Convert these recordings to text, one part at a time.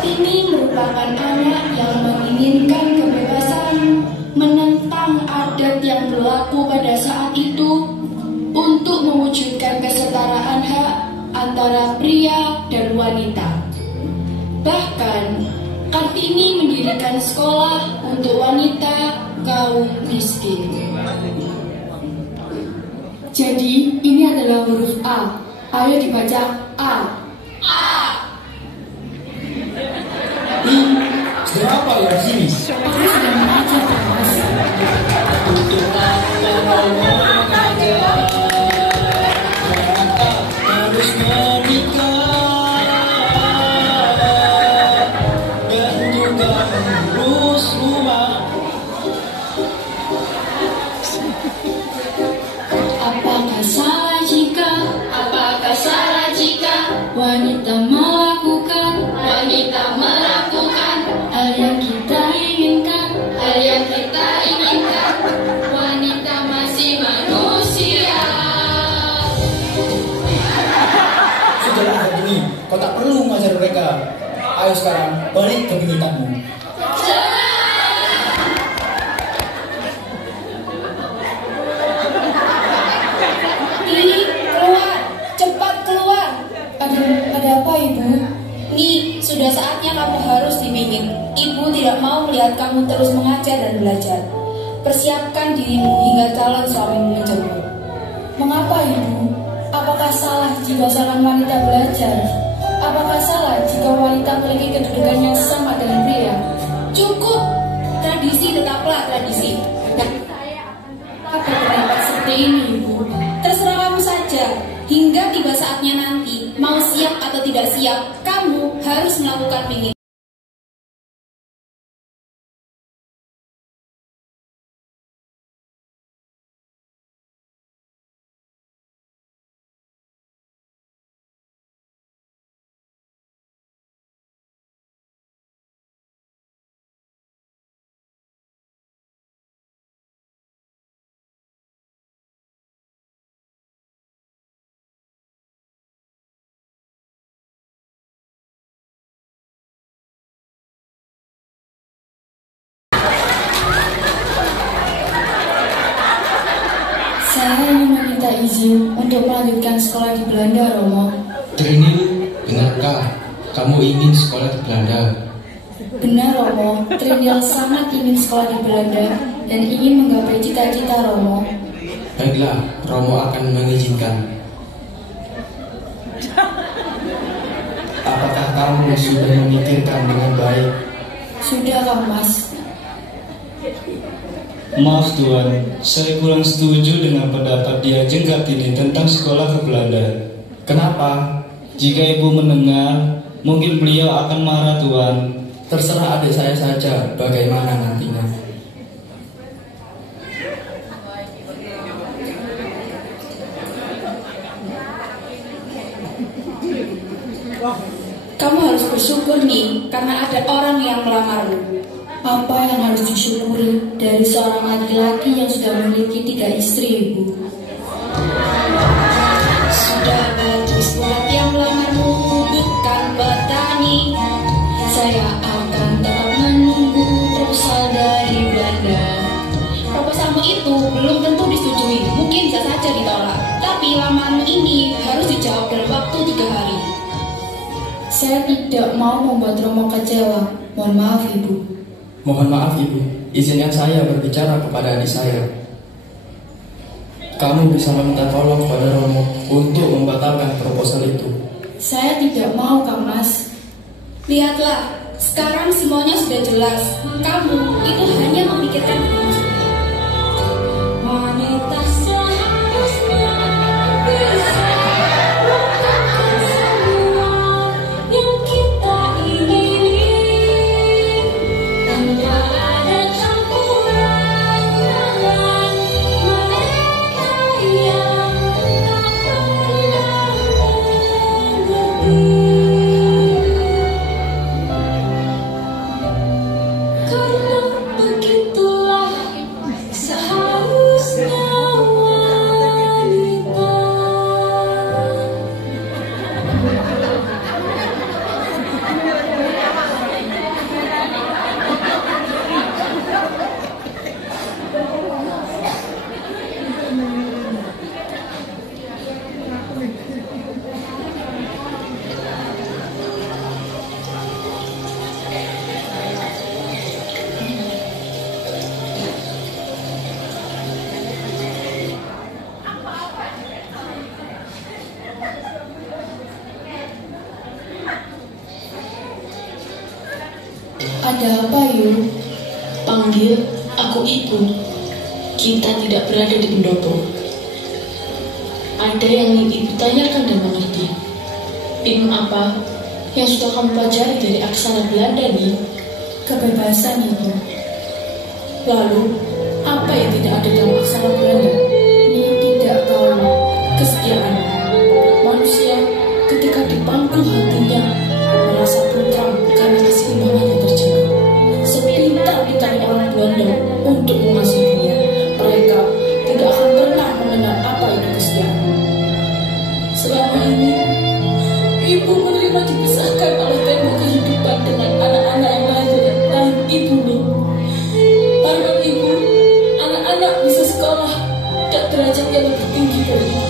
Kartini merupakan anak yang menginginkan kebebasan, menentang adat yang berlaku pada saat itu untuk mewujudkan kesetaraan hak antara pria dan wanita. Bahkan, Kartini mendirikan sekolah untuk wanita kaum miskin. Jadi, ini adalah huruf A. Ayo dibaca A. Sudah apa ya sini? Aku sudah mengajar, Mas. Untuk apa kau mengajar? Kenapa harus menikah dan juga mengurus rumah? Apakah salah jika wanita melakukan hal yang kita inginkan? Wanita masih manusia. Sudahlah Kartini, kau tak perlu mengajar mereka. Ayo sekarang balik ke bingkitanmu. Keluar, cepat keluar. Ada apa, Ibu? Nih, sudah saatnya kamu harus dibimbing. Ibu tidak mau melihat kamu terus mengajar dan belajar. Persiapkan dirimu hingga calon suamimu menjemput. Mengapa, Ibu? Apakah salah jika seorang wanita belajar? Apakah salah jika wanita memiliki kedudukan yang sama dengan pria? Cukup, tradisi tetaplah tradisi. Dan Apa berpendapat seperti ini, Ibu? terserah kamu saja. Hingga tiba saatnya nanti, mau siap atau tidak siap, kamu harus melakukan bimbing. Saya ingin meminta izin untuk melanjutkan sekolah di Belanda, Romo. Trini, benarkah kamu ingin sekolah di Belanda? Benar, Romo. Trinil sangat ingin sekolah di Belanda dan ingin menggapai cita-cita Romo. Baiklah, Romo akan mengizinkan. Apakah kamu sudah memikirkan dengan baik? Sudah, Kang Mas. Maaf Tuan, saya kurang setuju dengan pendapat Diajeng Kartini tentang sekolah ke Belanda. Kenapa? Jika Ibu mendengar, mungkin beliau akan marah Tuan. Terserah adik saya saja bagaimana nantinya. Kamu harus bersyukur nih, karena ada orang yang melamarmu. Apa yang harus disyukuri dari seorang laki-laki yang sudah memiliki 3 istri, Ibu? Sudah bagus buat yang melamarmu, bukan petani. Saya akan tetap menunggu proposal dari Belanda. Proposalmu itu belum tentu disetujui, mungkin bisa saja ditolak. Tapi lamarmu ini harus dijawab dalam waktu 3 hari. Saya tidak mau membuat Romo kecewa. Mohon maaf, Ibu. Mohon maaf Ibu, izinkan saya berbicara kepada adik saya. Kamu bisa meminta tolong kepada Romo untuk membatalkan proposal itu. Saya tidak mau, Kang Mas. Lihatlah, sekarang semuanya sudah jelas. Kamu itu hanya memikirkan diri sendiri. Wanita seharusnya bisa melakukan semua yang kita ingini tanpa ada campuran tangan mereka yang tak pernah mengerti. Karena begitulah Ada apa, Yu? Panggil aku ibu. Kita tidak berada di pendopo. Ada yang ingin ibu tanyakan dan mengerti. Ilmu apa yang sudah kamu pelajari dari aksara Belanda nih? Kebebasan, Ibu. Lalu, apa yang tidak ada dalam aksara Belanda? Ni tidak tahu. Kesetiaan. Manusia ketika dipangku hatinya merasa tentram karena keseimbangannya terjaga. Sepintar-pintar orang Belanda untuk mengasihinya, mereka tidak akan pernah mengenal apa itu kesetiaan. Selama ini, ibu menerima dipisahkan oleh tembok kehidupan dengan anak-anak yang lahir dari rahim ibu nih. Harapan ibu, anak-anak bisa sekolah dan derajat yang lebih tinggi dari ibu.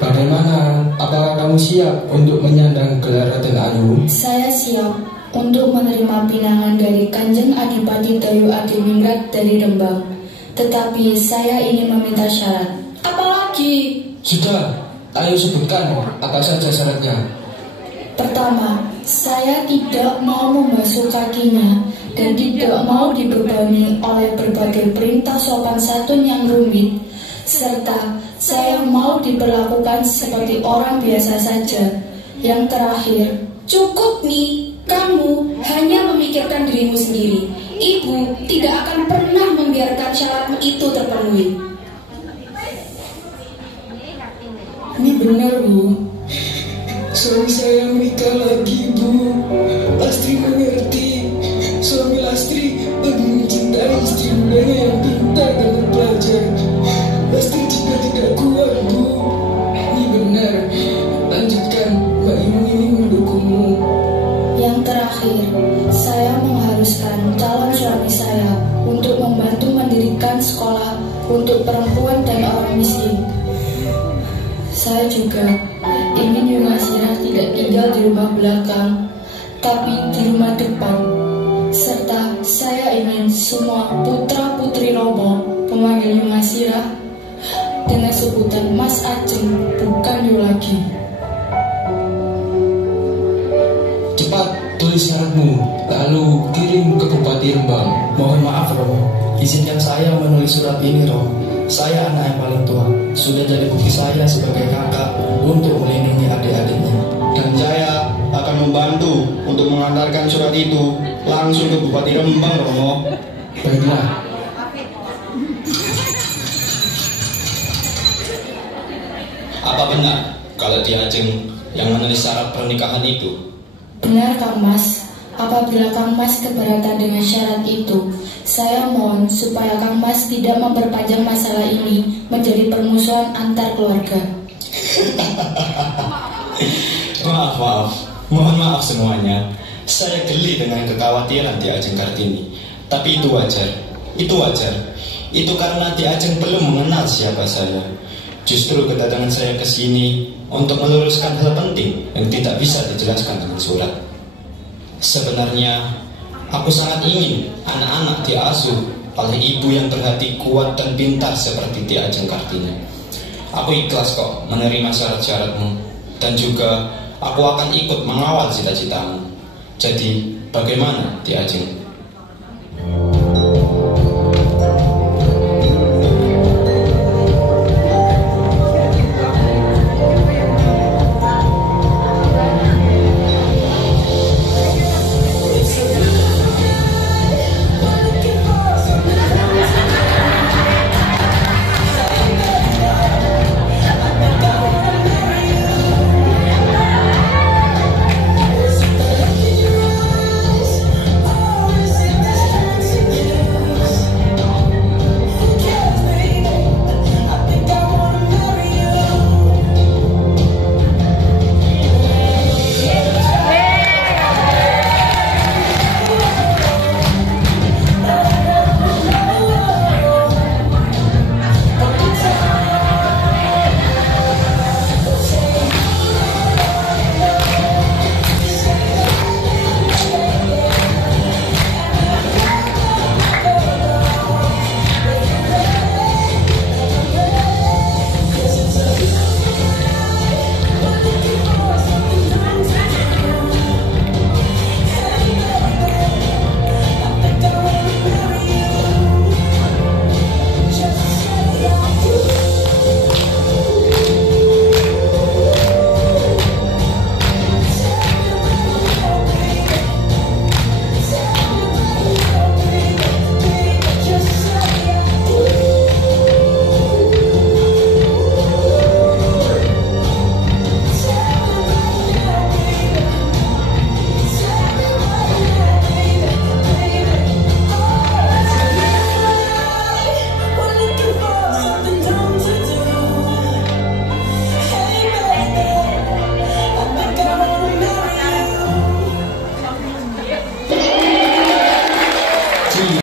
Bagaimana? Apakah kamu siap untuk menyandang gelar Raden Ayu? Saya siap untuk menerima pinangan dari Kanjeng Adipati Dayu Adiningrat dari Rembang. Tetapi saya ingin meminta syarat. Apalagi? Sudah, ayo sebutkan apa saja syaratnya. Pertama, saya tidak mau membasuh kakinya dan tidak mau dibebani oleh berbagai perintah sopan santun yang rumit, serta saya mau diperlakukan seperti orang biasa saja. Yang terakhir, Cukup nih, kamu hanya memikirkan dirimu sendiri. Ibu tidak akan pernah membiarkan syaratmu itu terpenuhi. Ini benar, Bu. Suami saya menikah lagi, Bu. Lastri mengerti. Suami Lastri lebih mencintai istri mudanya yang pintar dan terpelajar. Lastri juga tidak kuat, Bu. Ini benar. Lanjutkan, Mbak Ibu ini mendukungmu. yang terakhir, saya mengharuskan calon suami saya untuk membantu mendirikan sekolah untuk perempuan dan orang miskin. Saya juga ingin Yunasira tidak tinggal di rumah belakang, tapi di rumah depan. Serta saya ingin semua putra-putri Romo memanggil Yunasira dengan sebutan Mas Ajeng, bukan Yu lagi. Cepat tulis syaratmu, lalu kirim ke Bupati Rembang. Mohon maaf Romo, izinkan saya menulis surat ini Romo. Saya anak yang paling tua, sudah jadi bukti saya sebagai kakak untuk melindungi adik-adiknya. Dan saya akan membantu untuk mengantarkan surat itu langsung ke Bupati Rembang, Romo. Baiklah, Apa benar kalau Ki Ajeng yang menulis syarat pernikahan itu? Benar Kang Mas, apabila Kang Mas keberatan dengan syarat itu, saya mohon supaya Kang Mas tidak memperpanjang masalah ini menjadi permusuhan antar keluarga. Maaf, mohon maaf semuanya. Saya geli dengan kekhawatiran Ki Ajeng Kartini. Tapi itu wajar. Itu karena Ki Ajeng belum mengenal siapa saya. Justru kedatangan saya ke sini untuk meluruskan hal penting yang tidak bisa dijelaskan dengan surat. Sebenarnya, aku sangat ingin anak-anak diasuh oleh ibu yang berhati kuat dan pintar seperti Ki Ajeng Kartini. Aku ikhlas kok menerima syarat-syaratmu, dan juga aku akan ikut mengawal cita-citamu. Jadi, bagaimana Ki Ajeng?